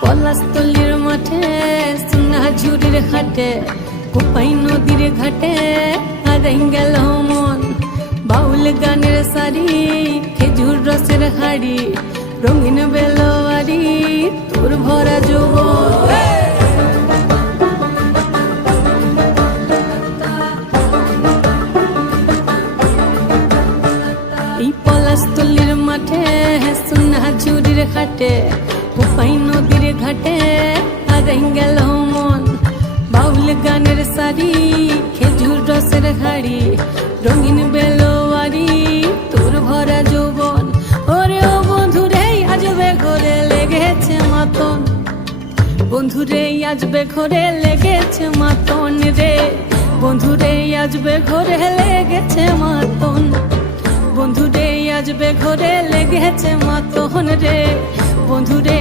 পলাশতলির মাঠে সোনা ঝুড়ির ঘাটে কোপাই নদীর ঘাটে হারাই গেল মন বাউল গানের শাড়ি খেজুর রসের হাড়ি রঙিন বেলোয়ারি তোর ভরা যৌবন এই পলাশতলির মাঠে সোনা ঝুড়ির ঘাটে কোপাই নদীর ঘাটে হারাই গেল মন বাউল গানের শাড়ি খেজুর রসের হাড়ি রঙিন বেলোয়ারি তোর ভরা যৌবন ওরে ও বন্ধুরে আজবে ঘরে লেগেছে মাতন বন্ধুরে আজবে ঘরে লেগেছে মাতন রে বন্ধুরে আজবে ঘরে লেগেছে মাতন বন্ধুরে আজবে ঘরে লেগেছে মাতন রে বন্ধুরে